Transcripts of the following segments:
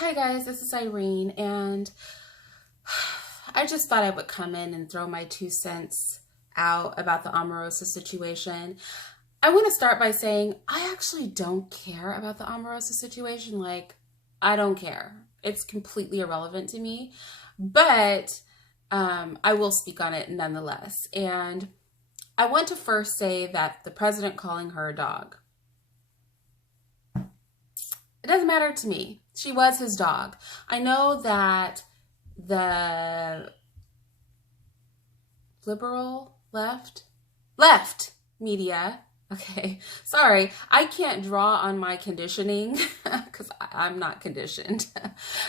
Hi guys, this is Irene, and I just thought I would come in and throw my 2 cents out about the Omarosa situation. I want to start by saying I actually don't care about the Omarosa situation. I don't care. It's completely irrelevant to me, but I will speak on it nonetheless. And I want to first say that the president calling her a dog, it doesn't matter to me. She was his dog. I know that the liberal left media, okay, sorry, I can't draw on my conditioning because I'm not conditioned,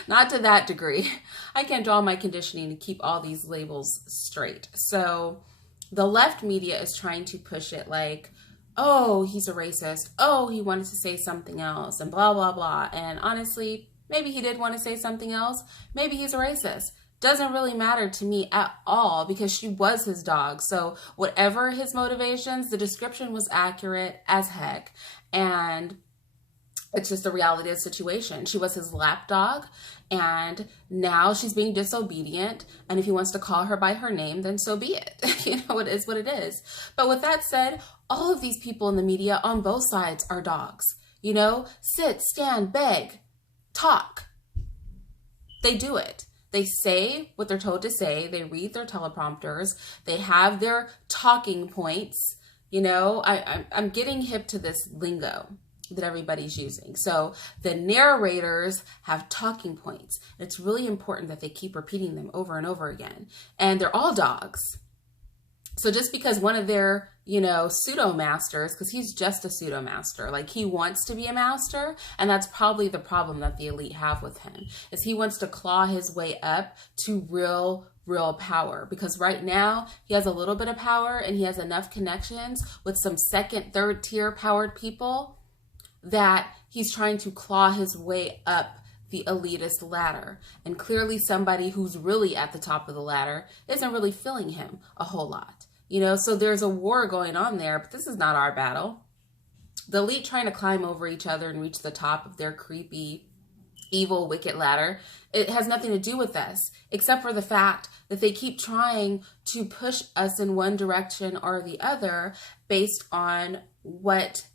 not to that degree. I can't draw on my conditioning to keep all these labels straight. So the left media is trying to push it like, oh, he's a racist. Oh, he wanted to say something else and blah, blah, blah. And honestly, maybe he did want to say something else. Maybe he's a racist. Doesn't really matter to me at all because she was his dog. So whatever his motivations, the description was accurate as heck. And it's just the reality of the situation. She was his lap dog, and now she's being disobedient. And if he wants to call her by her name, then so be it. It is what it is. But with that said, all of these people in the media on both sides are dogs. Sit, stand, beg, talk. They do it. They say what they're told to say. They read their teleprompters. They have their talking points. I'm getting hip to this lingo that everybody's using. So the narrators have talking points. It's really important that they keep repeating them over and over again. And they're all dogs. So just because one of their, pseudo masters, because he's just a pseudo master, like he wants to be a master. And that's probably the problem that the elite have with him, is he wants to claw his way up to real power, because right now he has a little bit of power and he has enough connections with some second, third tier powered people that he's trying to claw his way up the elitist ladder. And clearly somebody who's really at the top of the ladder isn't really feeling him a whole lot. So there's a war going on there, but this is not our battle. The elite trying to climb over each other and reach the top of their creepy, evil, wicked ladder, it has nothing to do with us, except for the fact that they keep trying to push us in one direction or the other based on what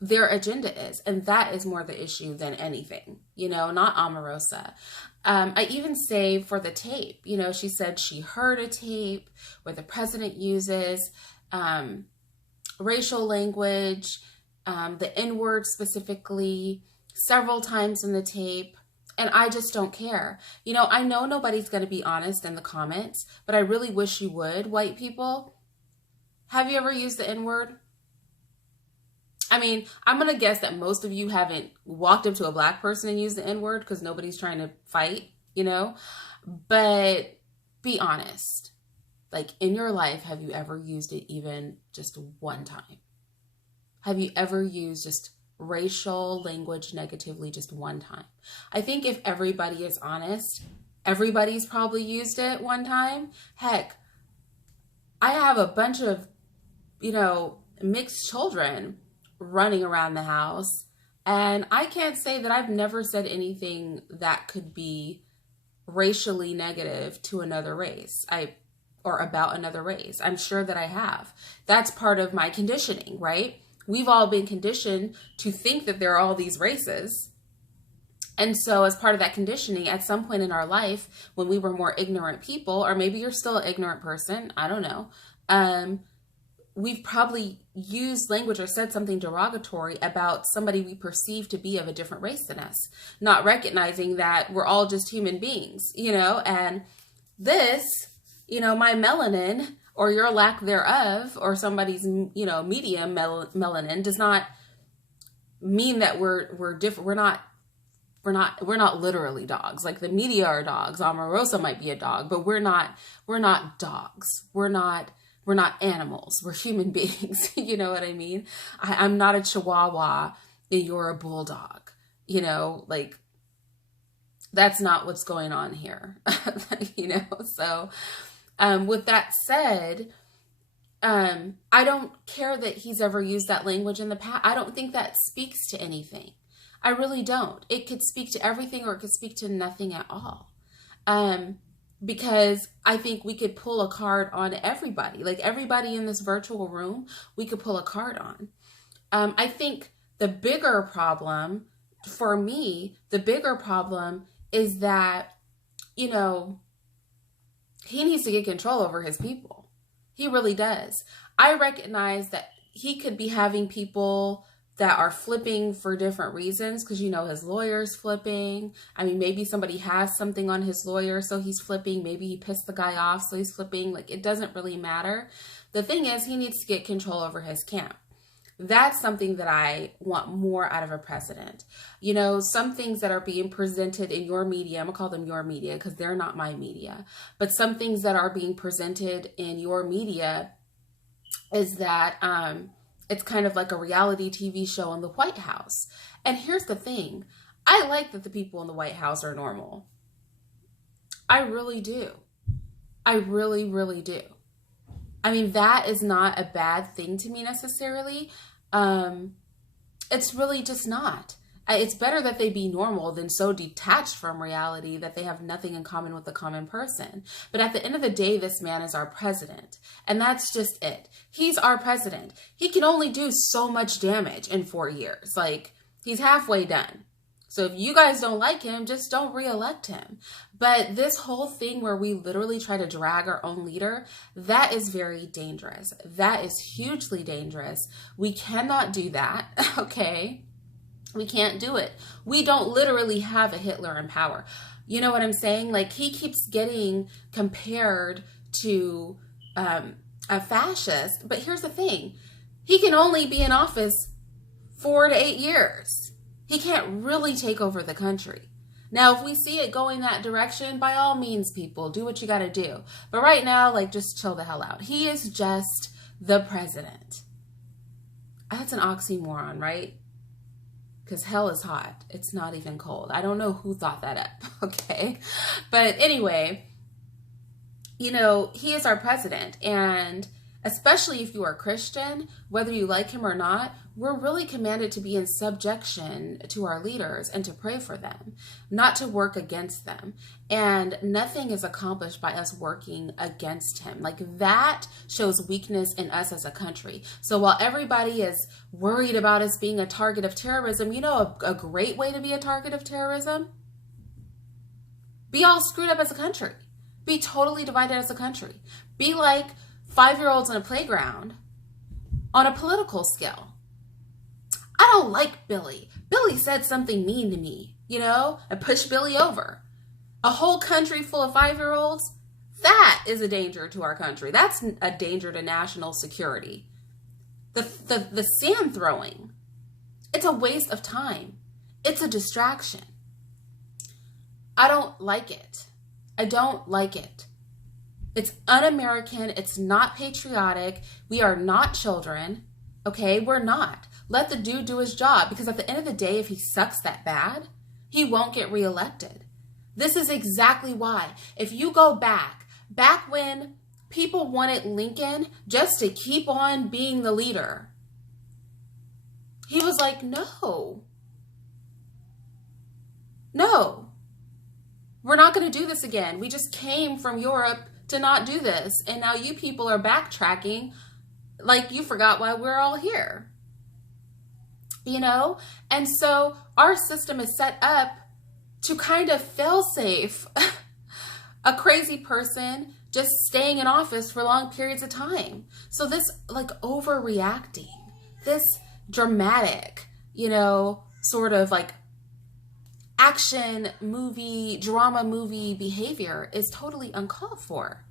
their agenda is. And that is more the issue than anything, not Omarosa. I even say for the tape, she said she heard a tape where the president uses racial language, the N-word specifically, several times in the tape. And I just don't care. I know nobody's going to be honest in the comments, but I really wish you would, white people. Have you ever used the N-word? I mean, I'm going to guess that most of you haven't walked up to a black person and used the N-word because nobody's trying to fight, But be honest. Like, in your life, have you ever used it even just one time? Have you ever used just racial language negatively just one time? I think if everybody is honest, everybody's probably used it one time. Heck, I have a bunch of, mixed children running around the house, and I can't say that I've never said anything that could be racially negative to another race or about another race. I'm sure that I have. That's part of my conditioning, right? We've all been conditioned to think that there are all these races. And so as part of that conditioning, at some point in our life, when we were more ignorant people, or maybe you're still an ignorant person, I don't know, we've probably used language or said something derogatory about somebody we perceive to be of a different race than us, not recognizing that we're all just human beings, and this, my melanin or your lack thereof, or somebody's, medium melanin does not mean that we're different. We're not literally dogs. Like the media are dogs. Omarosa might be a dog, but we're not dogs. We're not animals. We're human beings. You know what I mean? I'm not a chihuahua and you're a bulldog. That's not what's going on here. So with that said, I don't care that he's ever used that language in the past. I don't think that speaks to anything. I really don't. It could speak to everything or it could speak to nothing at all. Um, because I think we could pull a card on everybody, like everybody in this virtual room, we could pull a card on. I think the bigger problem for me, the bigger problem is that, you know, he needs to get control over his people. He really does. I recognize that he could be having people that are flipping for different reasons because, you know, his lawyer's flipping. I mean, maybe somebody has something on his lawyer, so he's flipping. Maybe he pissed the guy off, so he's flipping. Like, it doesn't really matter. The thing is, he needs to get control over his camp. That's something that I want more out of a president. You know, some things that are being presented in your media, I'm gonna call them your media because they're not my media, but some things that are being presented in your media is that it's kind of like a reality TV show in the White House. And here's the thing. I like that the people in the White House are normal. I really do. I really, really do. I mean, that is not a bad thing to me necessarily. It's really just not. It's better that they be normal than so detached from reality that they have nothing in common with the common person. But at the end of the day, this man is our president. And that's just it. He's our president. He can only do so much damage in 4 years. Like, he's halfway done. So if you guys don't like him, just don't reelect him. But this whole thing where we literally try to drag our own leader, that is very dangerous. That is hugely dangerous. We cannot do that, okay? We can't do it. We don't literally have a Hitler in power. You know what I'm saying? Like, he keeps getting compared to a fascist. But here's the thing. He can only be in office 4 to 8 years. He can't really take over the country. Now, if we see it going that direction, by all means, people, do what you got to do. But right now, like, just chill the hell out. He is just the president. That's an oxymoron, right? Because hell is hot. It's not even cold. I don't know who thought that up, okay? But anyway, you know, he is our president. And especially if you are Christian, whether you like him or not, we're really commanded to be in subjection to our leaders and to pray for them, not to work against them. And nothing is accomplished by us working against him. Like, that shows weakness in us as a country. So while everybody is worried about us being a target of terrorism, you know, a great way to be a target of terrorism? Be all screwed up as a country. Be totally divided as a country. Be like 5-year-olds in a playground on a political scale. I don't like Billy. Billy said something mean to me, you know, and pushed Billy over. A whole country full of 5-year-olds, that is a danger to our country. That's a danger to national security. The sand throwing, it's a waste of time. It's a distraction. I don't like it. I don't like it. It's un-American. It's not patriotic. We are not children. Okay, we're not. Let the dude do his job, because at the end of the day, if he sucks that bad, he won't get reelected. This is exactly why. If you go back when people wanted Lincoln just to keep on being the leader, he was like, no, we're not going to do this again. We just came from Europe to not do this. And now you people are backtracking like you forgot why we're all here. You know? And so our system is set up to kind of fail safe a crazy person just staying in office for long periods of time. So this like overreacting, this dramatic, you know, sort of like action movie, drama movie behavior is totally uncalled for.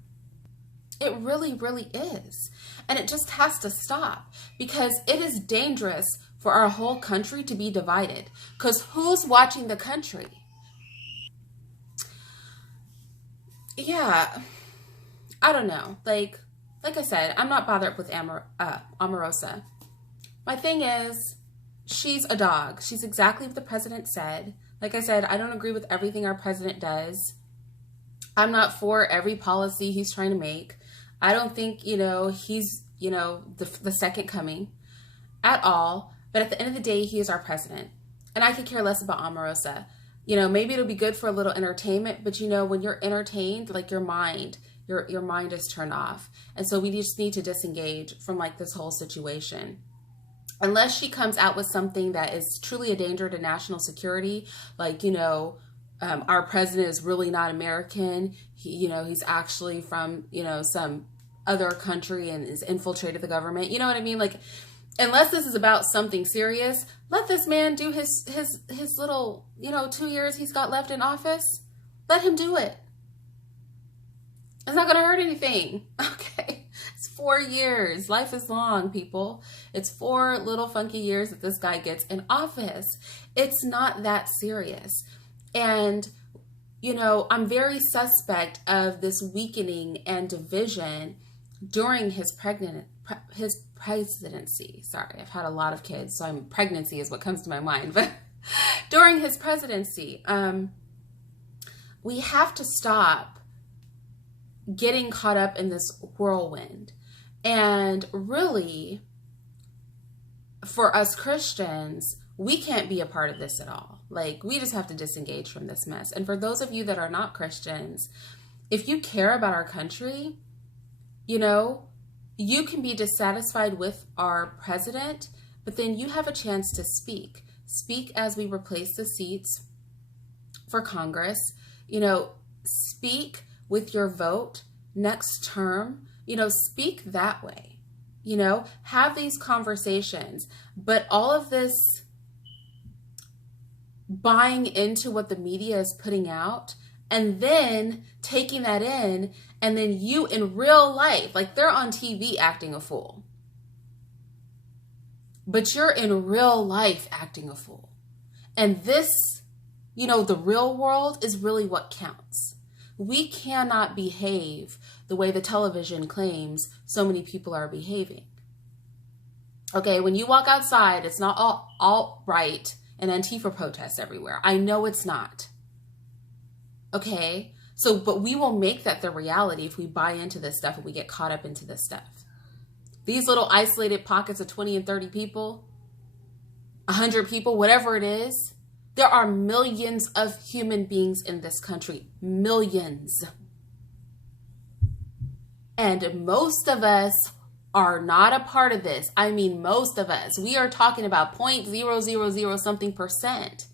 It really, really is. And it just has to stop, because it is dangerous for our whole country to be divided. Because who's watching the country? Yeah, I don't know. Like I said, I'm not bothered with Omarosa. My thing is, she's a dog. She's exactly what the president said. Like I said, I don't agree with everything our president does. I'm not for every policy he's trying to make. I don't think, you know, he's, you know, the second coming at all. But at the end of the day, he is our president. And I could care less about Omarosa. You know, maybe it'll be good for a little entertainment, but you know, when you're entertained, like your mind is turned off. And so we just need to disengage from like this whole situation. Unless she comes out with something that is truly a danger to national security, like, you know, our president is really not American. He's actually from, some other country and is infiltrated the government. You know what I mean? Like, unless this is about something serious, let this man do his little, 2 years he's got left in office. Let him do it. It's not going to hurt anything. Okay. It's 4 years. Life is long, people. It's 4 little funky years that this guy gets in office. It's not that serious. And, I'm very suspect of this weakening and division during his presidency. Sorry, I've had a lot of kids, so pregnancy is what comes to my mind. But during his presidency, we have to stop getting caught up in this whirlwind. And really, for us Christians, we can't be a part of this at all. Like, we just have to disengage from this mess. And for those of you that are not Christians, if you care about our country, you can be dissatisfied with our president, but then you have a chance to speak. Speak as we replace the seats for Congress. Speak with your vote next term. Speak that way. Have these conversations. But all of this buying into what the media is putting out and then taking that in, and then you in real life, like they're on TV acting a fool, but you're in real life acting a fool. And this, the real world is really what counts. We cannot behave the way the television claims so many people are behaving. Okay, when you walk outside, it's not all alt-right and Antifa protests everywhere. I know it's not. Okay, but we will make that the reality if we buy into this stuff and we get caught up into this stuff. These little isolated pockets of 20 and 30 people, 100 people, whatever it is, there are millions of human beings in this country. Millions. And most of us are not a part of this. I mean, most of us. We are talking about 0.000 something percent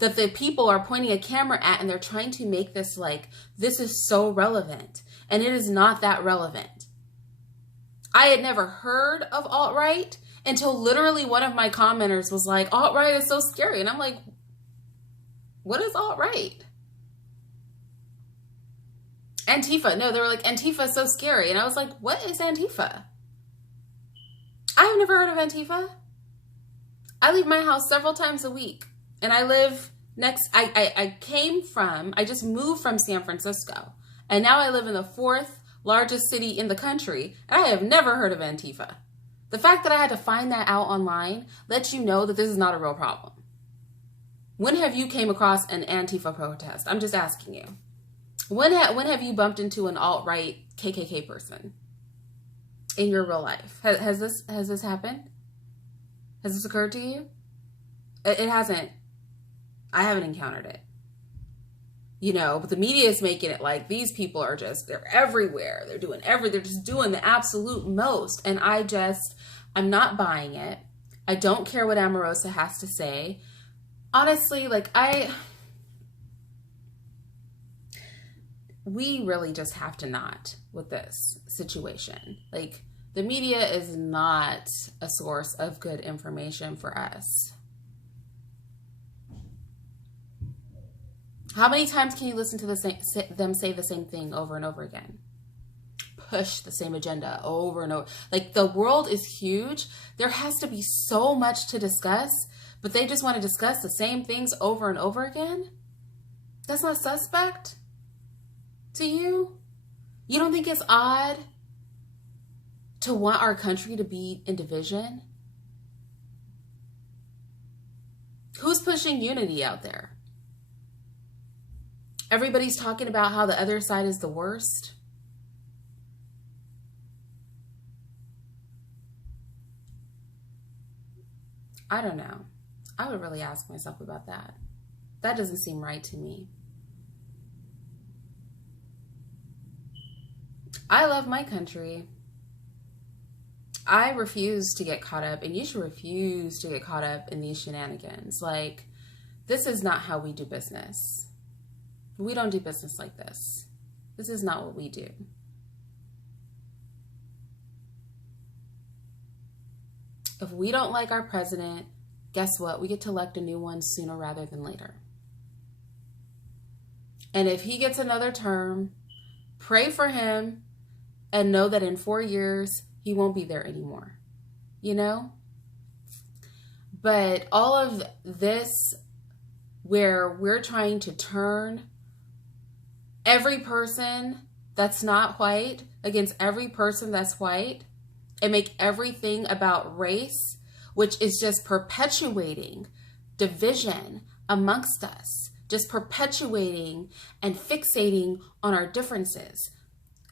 that the people are pointing a camera at, and they're trying to make this like, this is so relevant. And it is not that relevant. I had never heard of alt-right until literally one of my commenters was like, alt-right is so scary. And I'm like, what is alt-right? Antifa. No, they were like, Antifa is so scary. And I was like, what is Antifa? I have never heard of Antifa. I leave my house several times a week. And I live I just moved from San Francisco. And now I live in the 4th largest city in the country. And I have never heard of Antifa. The fact that I had to find that out online lets you know that this is not a real problem. When have you came across an Antifa protest? I'm just asking you. When have you bumped into an alt-right KKK person in your real life? Has this happened? Has this occurred to you? It hasn't. I haven't encountered it. But the media is making it like these people are they're everywhere. They're just doing the absolute most. And I'm not buying it. I don't care what Omarosa has to say. Honestly, we really just have to not with this situation. Like, the media is not a source of good information for us. How many times can you listen to them say the same thing over and over again? Push the same agenda over and over. Like, the world is huge. There has to be so much to discuss, but they just want to discuss the same things over and over again? That's not suspect to you? You don't think it's odd to want our country to be in division? Who's pushing unity out there? Everybody's talking about how the other side is the worst. I don't know. I would really ask myself about that. That doesn't seem right to me. I love my country. I refuse to get caught up, and you should refuse to get caught up in these shenanigans. Like, this is not how we do business. We don't do business like this. This is not what we do. If we don't like our president, guess what? We get to elect a new one sooner rather than later. And if he gets another term, pray for him and know that in 4 years, he won't be there anymore. You know? But all of this, where we're trying to turn every person that's not white against every person that's white and make everything about race, which is just perpetuating division amongst us, just perpetuating and fixating on our differences.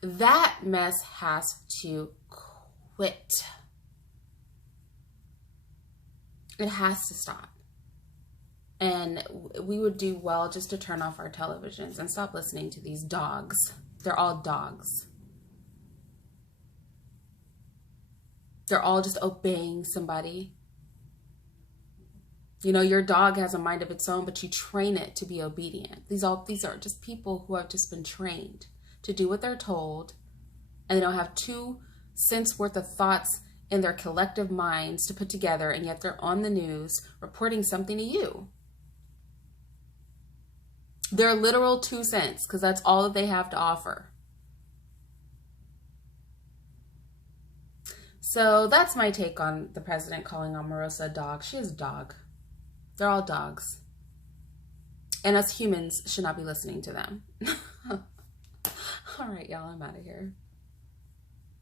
That mess has to quit. It has to stop. And we would do well just to turn off our televisions and stop listening to these dogs. They're all dogs. They're all just obeying somebody. You know, your dog has a mind of its own, but you train it to be obedient. These are just people who have just been trained to do what they're told, and they don't have 2 cents worth of thoughts in their collective minds to put together, and yet they're on the news reporting something to you. They're literal 2 cents because that's all that they have to offer. So that's my take on the president calling Omarosa a dog. She is a dog. They're all dogs. And us humans should not be listening to them. All right, y'all, I'm out of here.